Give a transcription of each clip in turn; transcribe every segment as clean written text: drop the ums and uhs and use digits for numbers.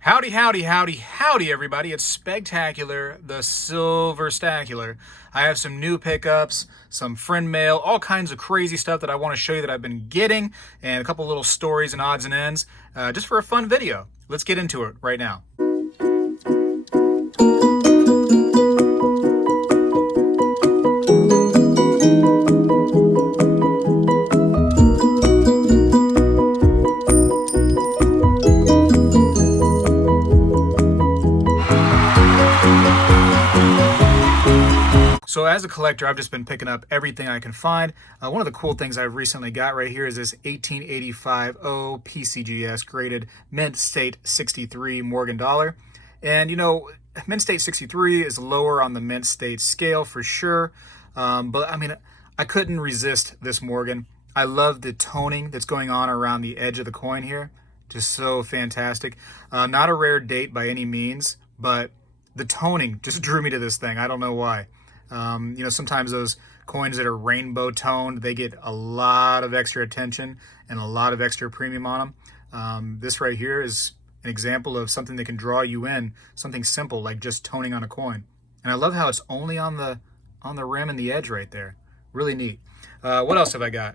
Howdy, howdy, howdy, howdy, everybody. It's Spectacular, the Silver Stacular. I have some new pickups, some friend mail, all kinds of crazy stuff that I want to show you that I've been getting, and a couple little stories and odds and ends, just for a fun video. Let's get into it right now. So as a collector, I've just been picking up everything I can find. One of the cool things I've recently got right here is this 1885 O PCGS graded Mint State 63 Morgan dollar. And you know, Mint State 63 is lower on the Mint State scale for sure. But I mean, I couldn't resist this Morgan. I love the toning that's going on around the edge of the coin here. Just so fantastic. Not a rare date by any means, but the toning just drew me to this thing. I don't know why. You know, sometimes those coins that are rainbow toned, they get a lot of extra attention and a lot of extra premium on them. This right here is an example of something that can draw you in, something simple like just toning on a coin. And I love how it's only on the rim and the edge right there. Really neat. What else have I got?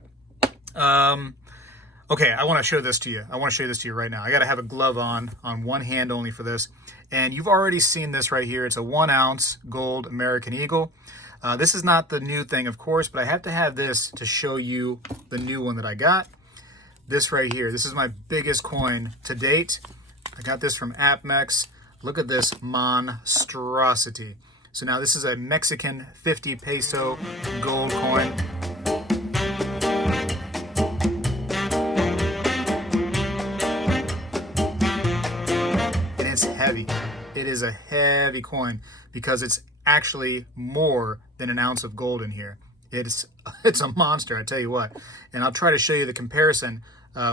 Okay, I want to show this to you. I want to show this to you right now. I got to have a glove on one hand only for this. And you've already seen this right here. It's a 1 ounce gold American Eagle. This is not the new thing, of course, but I have to have this to show you the new one that I got. This right here. This is my biggest coin to date. I got this from AppMex. Look at this monstrosity. So now this is a Mexican 50 peso gold coin. It's heavy. It is a heavy coin because it's actually more than an ounce of gold in here. It's a monster, I tell you what. And I'll try to show you the comparison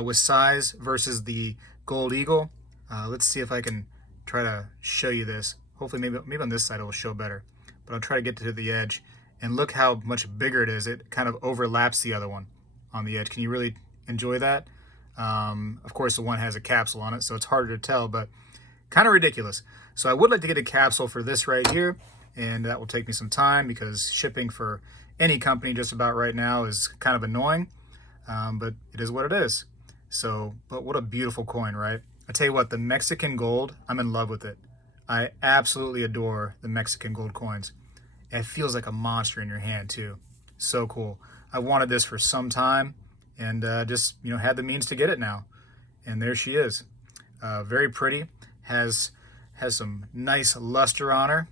with size versus the Gold Eagle. Let's see if I can try to show you this. Hopefully maybe on this side it will show better. But I'll try to get to the edge. And look how much bigger it is. It kind of overlaps the other one on the edge. Can you really enjoy that? Of course, the one has a capsule on it, so it's harder to tell, but kind of ridiculous. So I would like to get a capsule for this right here, and that will take me some time because shipping for any company just about right now is kind of annoying, but it is what it is. So, but what a beautiful coin, right? I tell you what, the Mexican gold, I'm in love with it. I absolutely adore the Mexican gold coins. It feels like a monster in your hand too. So cool. I wanted this for some time and just, you know, had the means to get it now. And there she is. Very pretty. Has some nice luster on her.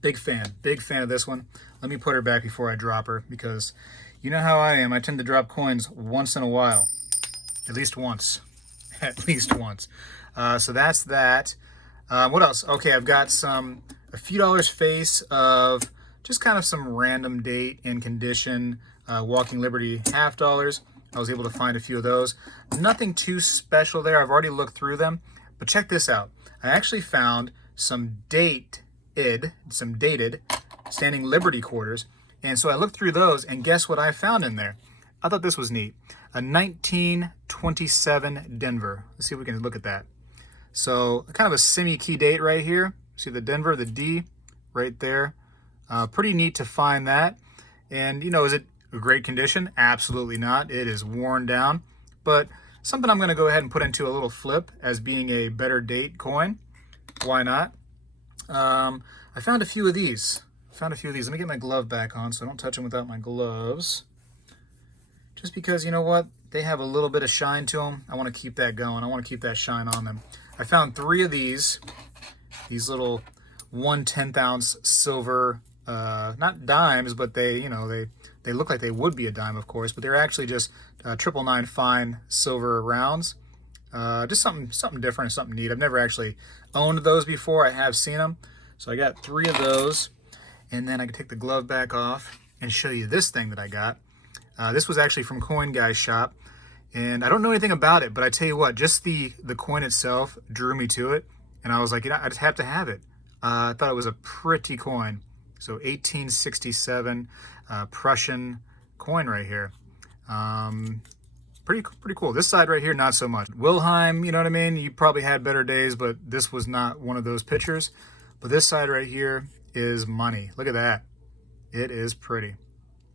Big fan of this one. Let me put her back before I drop her because you know how I am. I tend to drop coins once in a while. At least once. At least once. So that's that. What else? Okay, I've got a few dollars face of just kind of some random date and condition Walking Liberty half dollars. I was able to find a few of those. Nothing too special there. I've already looked through them. But check this out. I actually found some dated standing Liberty quarters. And so I looked through those, and guess what I found in there? I thought this was neat. A 1927 Denver. Let's see if we can look at that. So kind of a semi-key date right here. See the Denver, the D right there. Pretty neat to find that. And, you know, is it a great condition? Absolutely not. It is worn down. But something I'm going to go ahead and put into a little flip as being a better date coin. Why not? I found a few of these. Let me get my glove back on so I don't touch them without my gloves. Just because, you know what? They have a little bit of shine to them. I want to keep that going. I want to keep that shine on them. I found 3 of these little 1/10 ounce silver, not dimes, but they, you know, they look like they would be a dime, of course, but they're actually just 999 fine silver rounds. Just something different, something neat. I've never actually owned those before. I have seen them. So I got 3 of those. And then I can take the glove back off and show you this thing that I got. This was actually from Coin Guy's shop. And I don't know anything about it, but I tell you what, just the coin itself drew me to it. And I was like, you know, I just have to have it. I thought it was a pretty coin. So 1867 Prussian coin right here. pretty cool. This side right here, not so much. Wilhelm, you know what I mean? You probably had better days, but this was not one of those pictures. But this side right here is money. Look at that. It is pretty.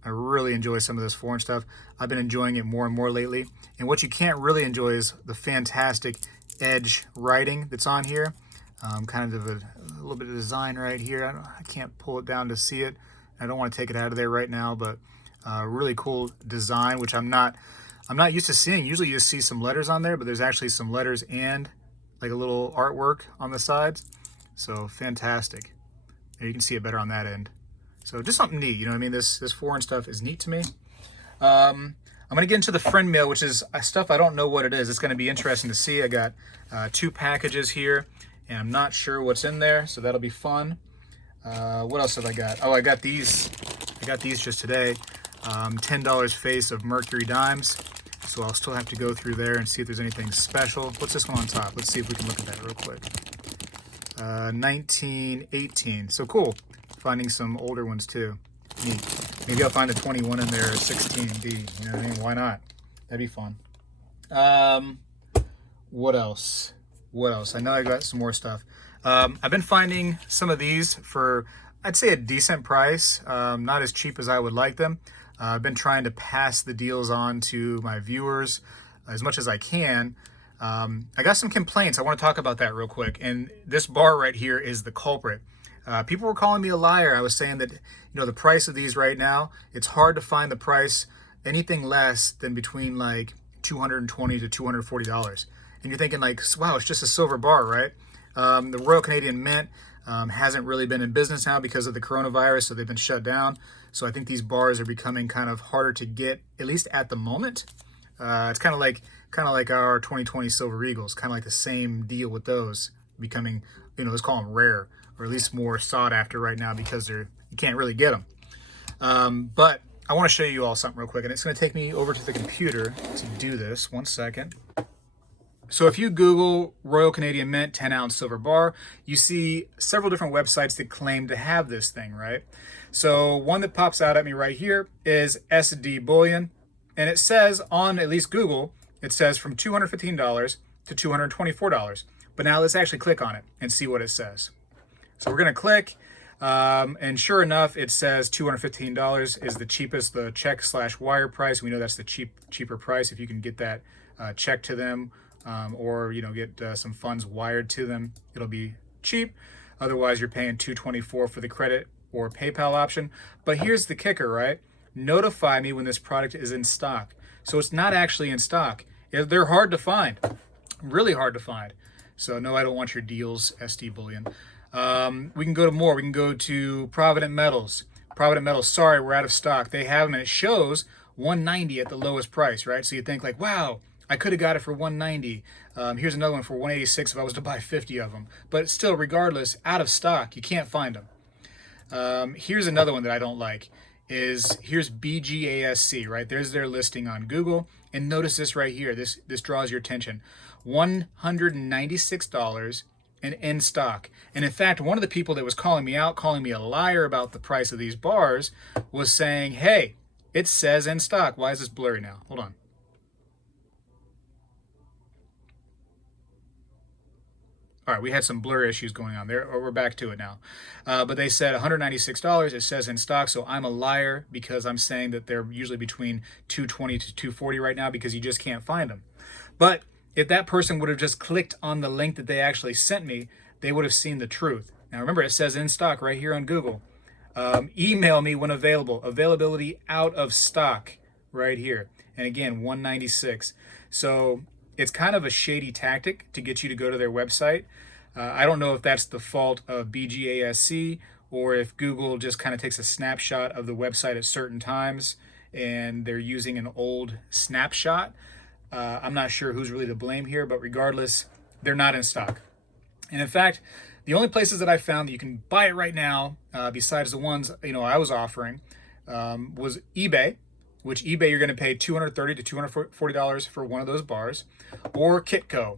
I really enjoy some of this foreign stuff. I've been enjoying it more and more lately. And what you can't really enjoy is the fantastic edge writing that's on here. Kind of a little bit of design right here. I can't pull it down to see it. I don't want to take it out of there right now, but really cool design, which I'm not used to seeing. Usually you just see some letters on there, but there's actually some letters and like a little artwork on the sides. So fantastic. There, you can see it better on that end. So just something neat, you know what I mean? This foreign stuff is neat to me. I'm going to get into the friend mail, which is stuff I don't know what it is. It's going to be interesting to see. I got 2 packages here, and I'm not sure what's in there, so that'll be fun. What else have I got? Oh, I got these. I got these just today. $10 face of Mercury dimes. So I'll still have to go through there and see if there's anything special. What's this one on top? Let's see if we can look at that real quick. 1918. So cool. Finding some older ones too. Neat. Maybe I'll find a 21 in there, or 16D. You know what I mean? Why not? That'd be fun. What else? What else? I know I got some more stuff. I've been finding some of these for, I'd say, a decent price. Not as cheap as I would like them. I've been trying to pass the deals on to my viewers as much as I can. I got some complaints. I want to talk about that real quick. And this bar right here is the culprit. People were calling me a liar. I was saying that, you know, the price of these right now, it's hard to find the price anything less than between like $220 to $240. And you're thinking like, wow, it's just a silver bar, right? The Royal Canadian Mint hasn't really been in business now because of the coronavirus, so they've been shut down. So I think these bars are becoming kind of harder to get, at least at the moment. It's kind of like our 2020 Silver Eagles, kind of like the same deal with those becoming, you know, let's call them rare, or at least more sought after right now because you can't really get them. But I want to show you all something real quick, and it's going to take me over to the computer to do this. 1 second. So if you Google Royal Canadian Mint 10-ounce silver bar, you see several different websites that claim to have this thing, right? So one that pops out at me right here is SD Bullion, and it says on at least Google, it says from $215 to $224. But now let's actually click on it and see what it says. So we're going to click, and sure enough, it says $215 is the cheapest, the check/wire price. We know that's the cheaper price if you can get that check to them, or you know, get some funds wired to them. It'll be cheap. Otherwise, you're paying $224 for the credit or PayPal option. But here's the kicker, right? Notify me when this product is in stock. So it's not actually in stock. They're hard to find, really hard to find. So no, I don't want your deals, SD Bullion. We can go to more. We can go to Provident Metals. Provident Metals, sorry, we're out of stock. They have them, and it shows $190 at the lowest price, right? So you think like, wow, I could have got it for $190. Here's another one for $186 if I was to buy 50 of them. But still, regardless, out of stock. You can't find them. Here's another one that I don't like. Here's BGASC, right? There's their listing on Google. And notice this right here. This draws your attention. $196 and in stock. And in fact, one of the people that was calling me out, calling me a liar about the price of these bars, was saying, hey, it says in stock. Why is this blurry now? Hold on. All right, we had some blur issues going on there. We're back to it now. But they said $196. It says in stock, so I'm a liar because I'm saying that they're usually between $220 to $240 right now because you just can't find them. But if that person would have just clicked on the link that they actually sent me, they would have seen the truth. Now remember, it says in stock right here on Google. Email me when available. Availability out of stock right here. And again, $196. So it's kind of a shady tactic to get you to go to their website. I don't know if that's the fault of BGASC or if Google just kind of takes a snapshot of the website at certain times and they're using an old snapshot. I'm not sure who's really to blame here, but regardless, they're not in stock. And in fact, the only places that I found that you can buy it right now, besides the ones I was offering, was eBay, which eBay you're going to pay $230 to $240 for one of those bars, or Kitco.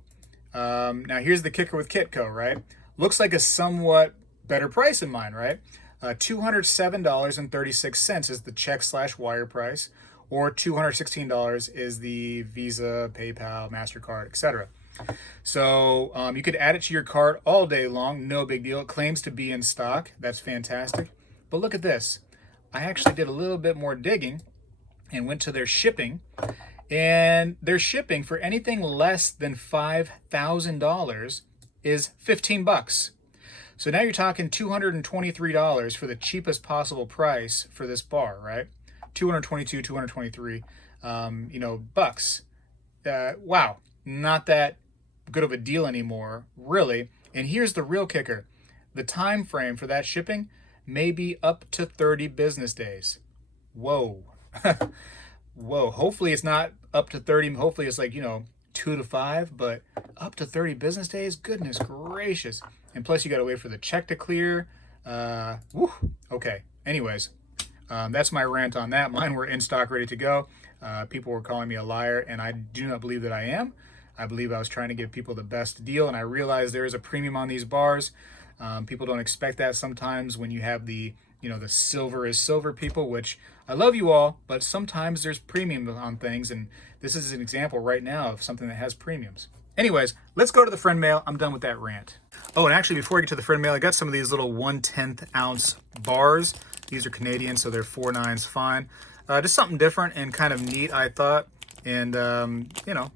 Now here's the kicker with Kitco, right? Looks like a somewhat better price in mine, right? $207.36 is the check/wire price, or $216 is the Visa, PayPal, MasterCard, etc. So you could add it to your cart all day long, no big deal. It claims to be in stock. That's fantastic. But look at this. I actually did a little bit more digging and went to their shipping. And their shipping for anything less than $5,000 is 15 bucks. So now you're talking $223 for the cheapest possible price for this bar, right? 222, 223, bucks. Wow, not that good of a deal anymore, really. And here's the real kicker. The time frame for that shipping may be up to 30 business days. Whoa. Whoa. Hopefully it's not up to 30. Hopefully it's like, 2 to 5, but up to 30 business days? Goodness gracious. And plus you got to wait for the check to clear. Okay. Anyways, that's my rant on that. Mine were in stock, ready to go. People were calling me a liar, and I do not believe that I am. I believe I was trying to give people the best deal, and I realized there is a premium on these bars. People don't expect that sometimes when you have the silver is silver people, which I love you all, but sometimes there's premium on things, and this is an example right now of something that has premiums. Anyways, let's go to the friend mail. I'm done with that rant. Oh, and actually, before I get to the friend mail, I got some of these little 1/10 ounce bars. These are Canadian, so they're 4.9s fine. Just something different and kind of neat, I thought. And,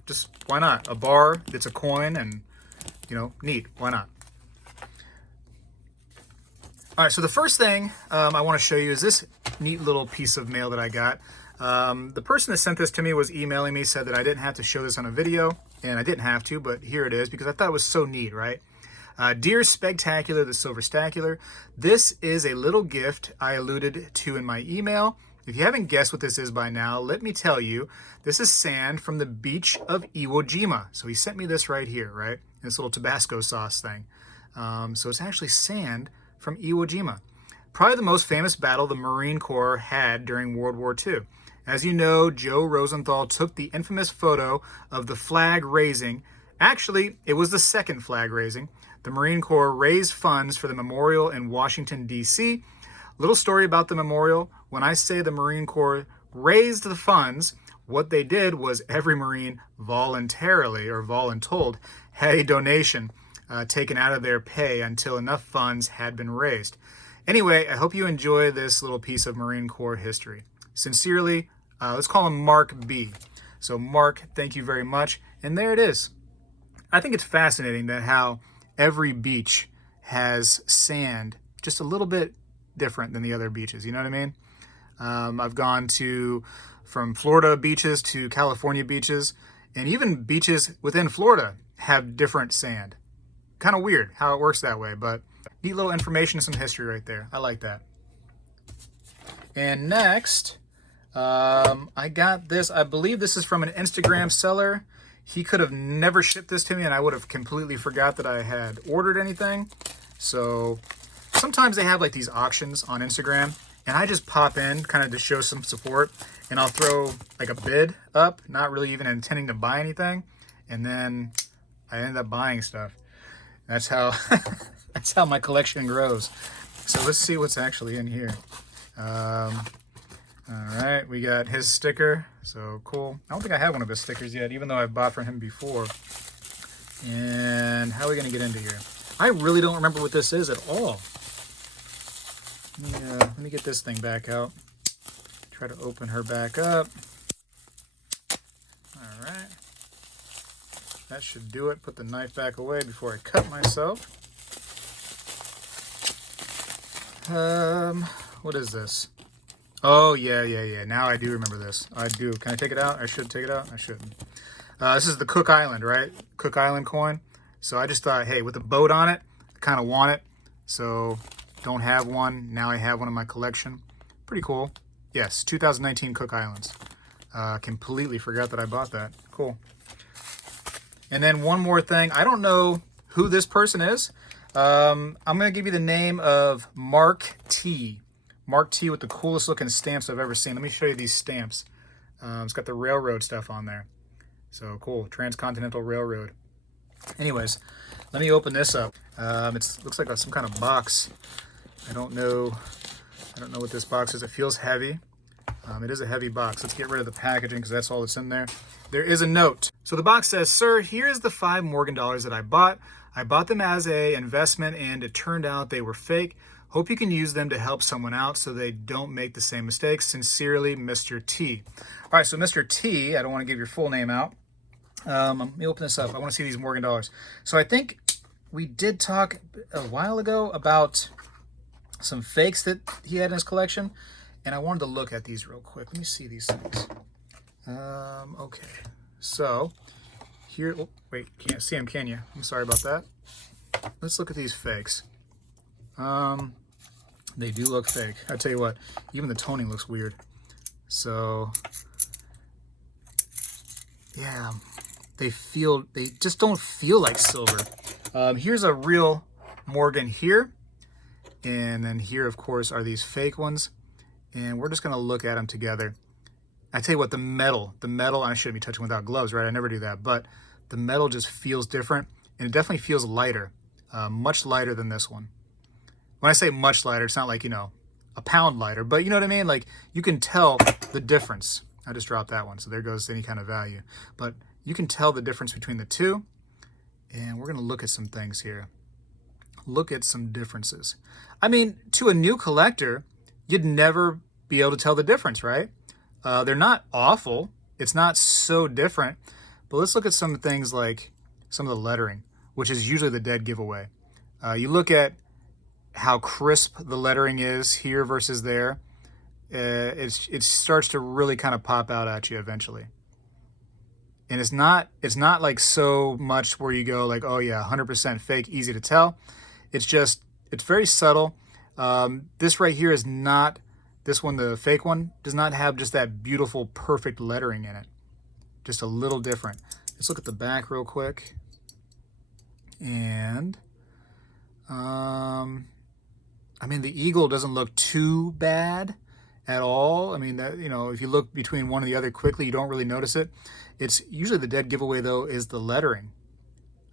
just why not? A bar that's a coin and, neat. Why not? All right, so the first thing I want to show you is this neat little piece of mail that I got. The person that sent this to me was emailing me, said that I didn't have to show this on a video, and I didn't have to, but here it is because I thought it was so neat, right? Dear Spegtacular, the Silverstacular, this is a little gift I alluded to in my email. If you haven't guessed what this is by now, let me tell you, this is sand from the beach of Iwo Jima. So he sent me this right here, right? This little Tabasco sauce thing. So it's actually sand from Iwo Jima. Probably the most famous battle the Marine Corps had during World War II. As you know, Joe Rosenthal took the infamous photo of the flag raising. Actually, it was the second flag raising. The Marine Corps raised funds for the memorial in Washington, D.C. Little story about the memorial. When I say the Marine Corps raised the funds, what they did was every Marine voluntarily or voluntold had a donation taken out of their pay until enough funds had been raised. Anyway, I hope you enjoy this little piece of Marine Corps history. Sincerely, let's call him Mark B. So Mark, thank you very much. And there it is. I think it's fascinating that how every beach has sand just a little bit different than the other beaches. You know what I mean? I've gone from Florida beaches to California beaches, and even beaches within Florida have different sand. Kind of weird how it works that way, but neat little information and some history right there. I like that. And next, I got this. I believe this is from an Instagram seller. He could have never shipped this to me, and I would have completely forgot that I had ordered anything. So sometimes they have like these auctions on Instagram, and I just pop in kind of to show some support, and I'll throw like a bid up, not really even intending to buy anything, and then I end up buying stuff. That's how that's how my collection grows. So let's see what's actually in here. All right, we got his sticker. So cool. I don't think I have one of his stickers yet, even though I've bought from him before. And how are we going to get into here? I really don't remember what this is at all. Let me get this thing back out. Try to open her back up. All right. That should do it. Put the knife back away before I cut myself. What is this? Oh, yeah. Now I do remember this. I do. Can I take it out? I should take it out. I shouldn't. This is the Cook Island, right? Cook Island coin. So I just thought, hey, with a boat on it, I kind of want it. So don't have one. Now I have one in my collection. Pretty cool. Yes, 2019 Cook Islands. Completely forgot that I bought that. Cool. And then one more thing. I don't know who this person is. I'm going to give you the name of Mark T. Mark T with the coolest looking stamps I've ever seen. Let me show you these stamps. It's got the railroad stuff on there. So cool. Transcontinental Railroad. Anyways, let me open this up. It looks like some kind of box. I don't know what this box is. It feels heavy. It is a heavy box. Let's get rid of the packaging because that's all that's in there. There is a note. So the box says, "Sir, here's the 5 Morgan dollars that I bought. I bought them as a investment and it turned out they were fake. Hope you can use them to help someone out so they don't make the same mistakes. Sincerely, Mr. T." All right, so Mr. T, I don't want to give your full name out. Let me open this up. I want to see these Morgan dollars. So I think we did talk a while ago about some fakes that he had in his collection, and I wanted to look at these real quick. Let me see these things. Okay, so here, oh, wait, can't see them, can you? I'm sorry about that. Let's look at these fakes. They do look fake. I tell you what, even the toning looks weird. So, yeah, they just don't feel like silver. Here's a real Morgan here. And then here, of course, are these fake ones. And we're just going to look at them together. I tell you what, the metal, I shouldn't be touching without gloves, right? I never do that. But the metal just feels different. And it definitely feels lighter, much lighter than this one. When I say much lighter, it's not like, you know, a pound lighter. But you know what I mean? Like, you can tell the difference. I just dropped that one, so there goes any kind of value. But you can tell the difference between the two. And we're going to look at some things here. Look at some differences. I mean, to a new collector, you'd never be able to tell the difference, right? They're not awful. It's not so different. But let's look at some things like some of the lettering, which is usually the dead giveaway. You look at how crisp the lettering is here versus there. It starts to really kind of pop out at you eventually. And it's not like so much where you go like, oh yeah, 100% fake, easy to tell. It's very subtle. This right here is not, this one, the fake one, does not have just that beautiful, perfect lettering in it. Just a little different. Let's look at the back real quick. And, I mean, the eagle doesn't look too bad at all. I mean, that, you know, if you look between one and the other quickly, you don't really notice it. It's usually the dead giveaway, though, is the lettering.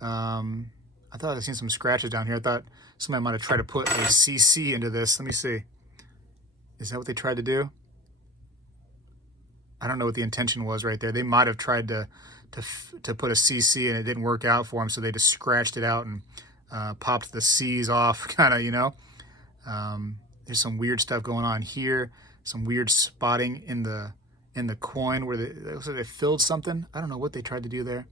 I thought I'd seen some scratches down here. I thought somebody might have tried to put a CC into this. Let me see. Is that what they tried to do? I don't know what the intention was right there. They might have tried to put a CC and it didn't work out for them, so they just scratched it out and popped the C's off, kind of, you know. There's some weird stuff going on here. Some weird spotting in the coin where they filled something. I don't know what they tried to do there.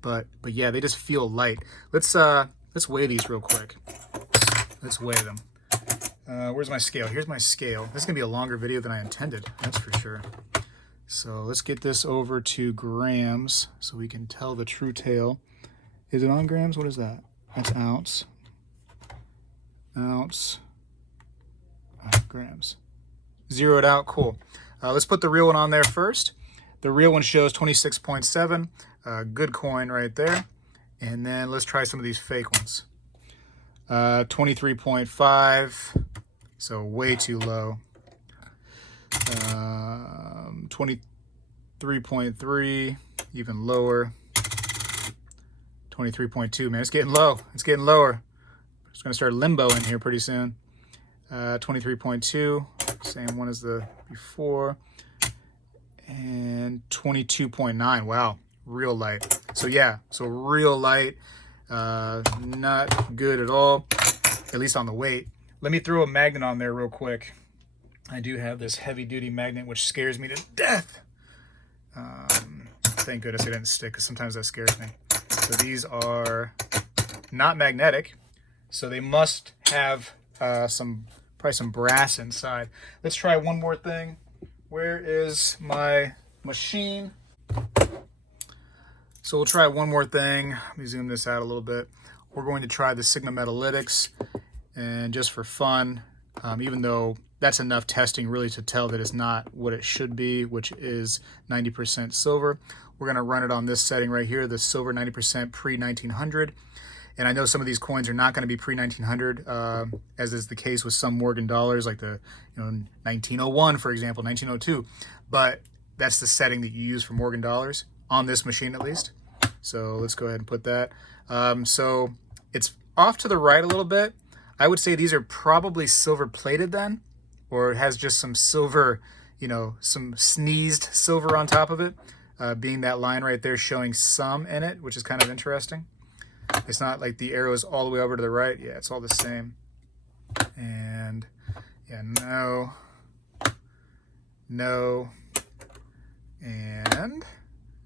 But yeah, they just feel light. Let's weigh these real quick. Let's weigh them. Where's my scale? Here's my scale. This is gonna be a longer video than I intended, that's for sure. So let's get this over to grams so we can tell the true tale. Is it on grams? What is that? That's ounce. Ounce. Grams. Zero it out. Cool. Let's put the real one on there first. The real one shows 26.7. Good coin right there. And then let's try some of these fake ones. 23.5. So way too low. 23.3. Even lower. 23.2. Man, it's getting low. It's getting lower. It's going to start limbo in here pretty soon. 23.2. Same one as the before. And 22.9. Wow. Real light. So yeah, so real light. Not good at all, at least on the weight. Let me throw a magnet on there real quick. I do have this heavy duty magnet which scares me to death. Thank goodness it didn't stick, because sometimes that scares me. So these are not magnetic, so they must have probably some brass inside. Let's try one more thing. Where is my machine? So we'll try one more thing. Let me zoom this out a little bit. We're going to try the Sigma Metalytics, and just for fun, even though that's enough testing really to tell that it's not what it should be, which is 90% silver. We're going to run it on this setting right here, the silver 90% pre-1900. And I know some of these coins are not going to be pre-1900, as is the case with some Morgan dollars, like the 1901, for example, 1902. But that's the setting that you use for Morgan dollars, on this machine at least. So let's go ahead and put that. So it's off to the right a little bit. I would say these are probably silver plated then, or it has just some silver, you know, some sneezed silver on top of it, being that line right there showing some in it, which is kind of interesting. It's not like the arrow is all the way over to the right. Yeah, it's all the same. And yeah, no, and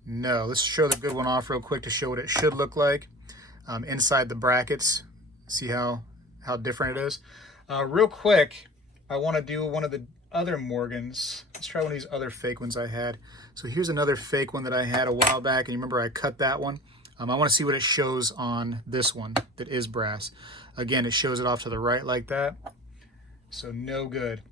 no. Let's show the good one off real quick to show what it should look like inside the brackets. See how different it is. Real quick, I want to do one of the other Morgans. Let's try one of these other fake ones I had. So here's another fake one that I had a while back, and you remember I cut that one. I want to see what it shows on this one that is brass. Again, it shows it off to the right like that. So no good.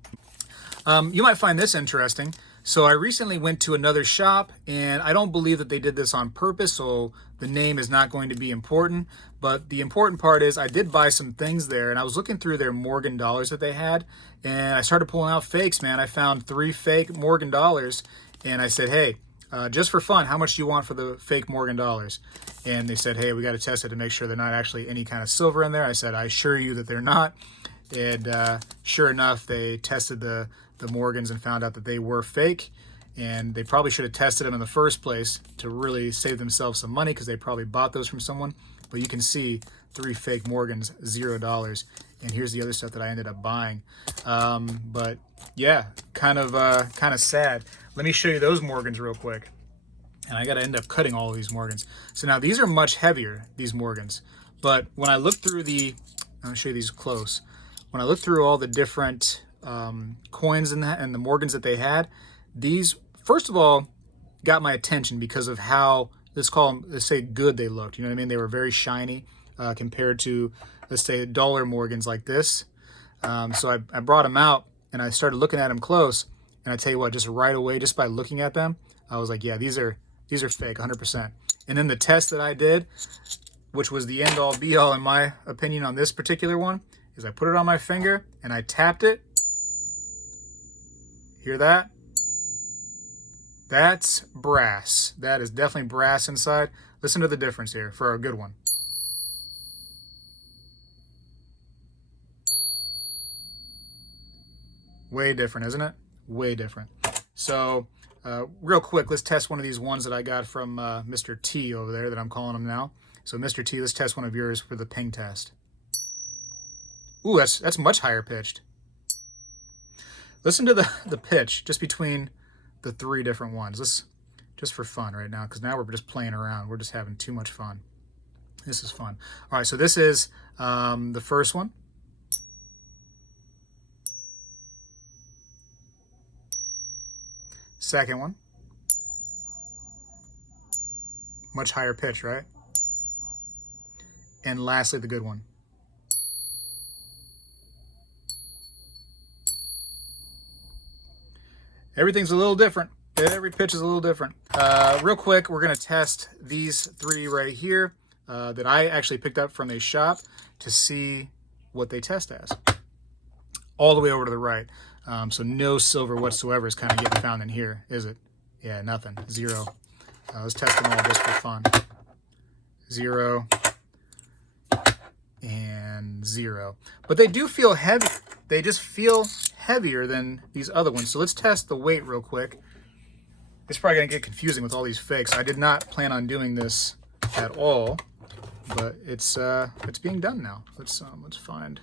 You might find this interesting. So I recently went to another shop, and I don't believe that they did this on purpose, so the name is not going to be important. But the important part is I did buy some things there, and I was looking through their Morgan dollars that they had, and I started pulling out fakes, man. I found 3 fake Morgan dollars, and I said, hey, just for fun, how much do you want for the fake Morgan dollars? And they said, hey, we got to test it to make sure they're not actually any kind of silver in there. I said, I assure you that they're not. And sure enough, they tested the Morgans and found out that they were fake. And they probably should have tested them in the first place to really save themselves some money, because they probably bought those from someone. But you can see 3 fake Morgans, $0. And here's the other stuff that I ended up buying. But yeah, kind of sad. Let me show you those Morgans real quick. And I got to end up cutting all of these Morgans. So now these are much heavier, these Morgans. But when I look through I'll show you these close. When I look through all the different coins and the Morgans that they had, these, first of all, got my attention because of how, let's say good they looked. You know what I mean? They were very shiny compared to, let's say, dollar Morgans like this. So I brought them out and I started looking at them close. And I tell you what, just right away, just by looking at them, I was like, yeah, these are fake, 100%. And then the test that I did, which was the end all be all in my opinion on this particular one, is I put it on my finger and I tapped it. Hear that? That's brass. That is definitely brass inside. Listen to the difference here for a good one. Way different, isn't it? Way different. So real quick, let's test one of these ones that I got from Mr. T over there that I'm calling him now. So Mr. T, let's test one of yours for the ping test. Ooh, that's much higher pitched. Listen to the pitch just between the 3 different ones. Let's just for fun right now, because now we're just playing around. We're just having too much fun. This is fun. All right, so this is the first one. Second one. Much higher pitch, right? And lastly, the good one. Everything's a little different. Every pitch is a little different. Real quick, we're going to test these 3 right here that I actually picked up from a shop to see what they test as. All the way over to the right. So no silver whatsoever is kind of getting found in here, is it? Yeah, nothing. 0. Let's test them all just for fun. 0 and 0. But they do feel heavy. They just feel heavier than these other ones. So let's test the weight real quick. It's probably going to get confusing with all these fakes. I did not plan on doing this at all, but it's being done now. Let's find.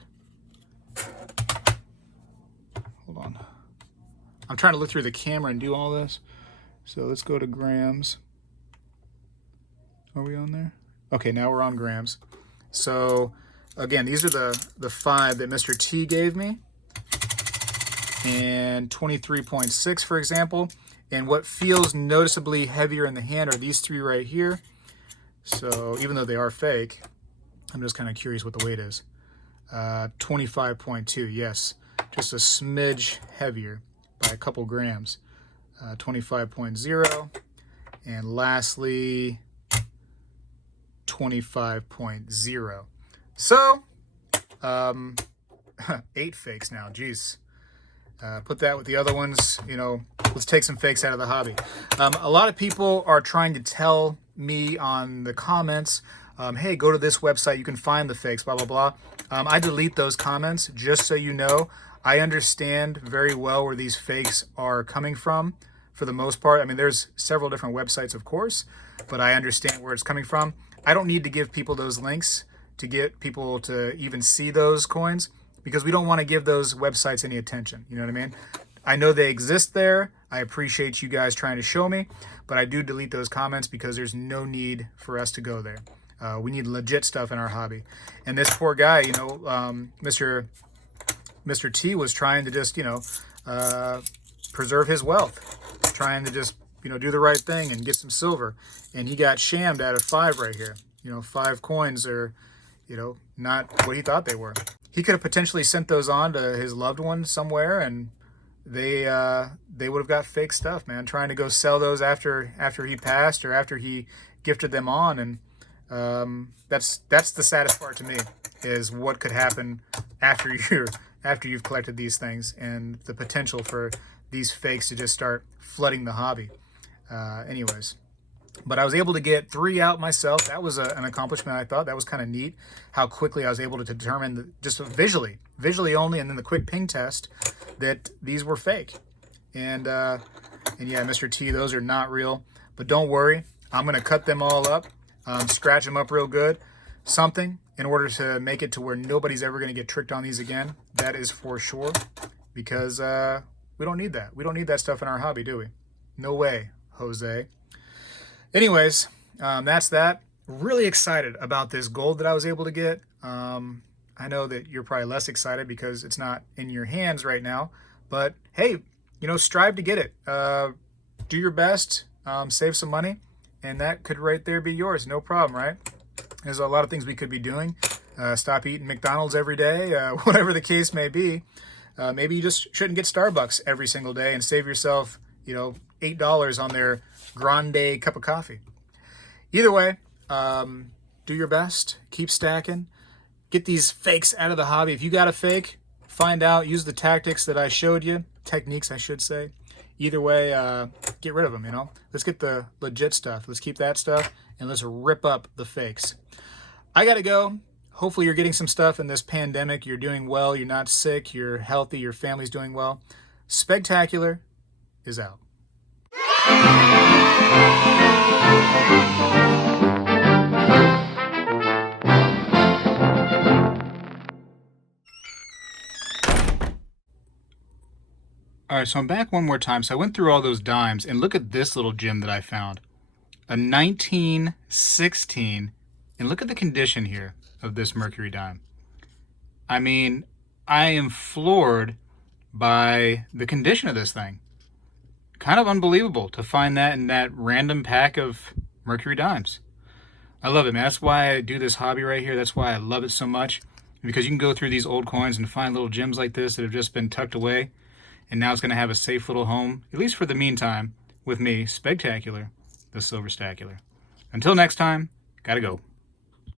Hold on. I'm trying to look through the camera and do all this. So let's go to grams. Are we on there? Okay, now we're on grams. So again, these are the 5 that Mr. T gave me. And 23.6, for example. And what feels noticeably heavier in the hand are these 3 right here. So even though they are fake, I'm just kind of curious what the weight is. 25.2, yes. Just a smidge heavier by a couple grams. 25.0. And lastly, 25.0. So, 8 fakes now, geez. Put that with the other ones, you know, let's take some fakes out of the hobby. A lot of people are trying to tell me on the comments, hey, go to this website, you can find the fakes, blah, blah, blah. I delete those comments, just so you know. I understand very well where these fakes are coming from for the most part. I mean, there's several different websites, of course, but I understand where it's coming from. I don't need to give people those links to get people to even see those coins, because we don't want to give those websites any attention. You know what I mean? I know they exist there. I appreciate you guys trying to show me, but I do delete those comments because there's no need for us to go there. We need legit stuff in our hobby. And this poor guy, you know, Mr. T was trying to just, preserve his wealth, trying to just, do the right thing and get some silver. And he got shammed out of 5 right here. 5 coins are, not what he thought they were. He could have potentially sent those on to his loved one somewhere, and they would have got fake stuff, man. Trying to go sell those after he passed or after he gifted them on, and that's the saddest part to me, is what could happen after you've collected these things, and the potential for these fakes to just start flooding the hobby. Anyways, but I was able to get 3 out myself. That was an accomplishment. I thought that was kind of neat, how quickly I was able to determine just visually only, and then the quick ping test, that these were fake. And yeah, Mr. T, those are not real. But don't worry, I'm gonna cut them all up, scratch them up real good, something, in order to make it to where nobody's ever gonna get tricked on these again. That is for sure, because we don't need that. We don't need that stuff in our hobby, do we? No way, Jose. Anyways, that's that. Really excited about this gold that I was able to get. I know that you're probably less excited because it's not in your hands right now, but hey, strive to get it. Do your best, save some money, and that could right there be yours. No problem, right? There's a lot of things we could be doing. Stop eating McDonald's every day, whatever the case may be. Maybe you just shouldn't get Starbucks every single day and save yourself, $8 on their grande cup of coffee. Either way, do your best, keep stacking, get these fakes out of the hobby. If you got a fake, find out, use the tactics that I showed you, techniques I should say. Either way, get rid of them, Let's get the legit stuff. Let's keep that stuff, and let's rip up the fakes. I gotta go. Hopefully you're getting some stuff in this pandemic. You're doing well, you're not sick, you're healthy, your family's doing well. Spegtacular is out. All right, so I'm back one more time. So I went through all those dimes, and look at this little gem that I found. A 1916, and look at the condition here of this Mercury dime. I mean, I am floored by the condition of this thing. Kind of unbelievable to find that in that random pack of Mercury dimes. I love it, man. That's why I do this hobby right here. That's why I love it so much. Because you can go through these old coins and find little gems like this that have just been tucked away, and now it's going to have a safe little home, at least for the meantime, with me, Spegtacular, the Silver Stacular. Until next time, gotta go.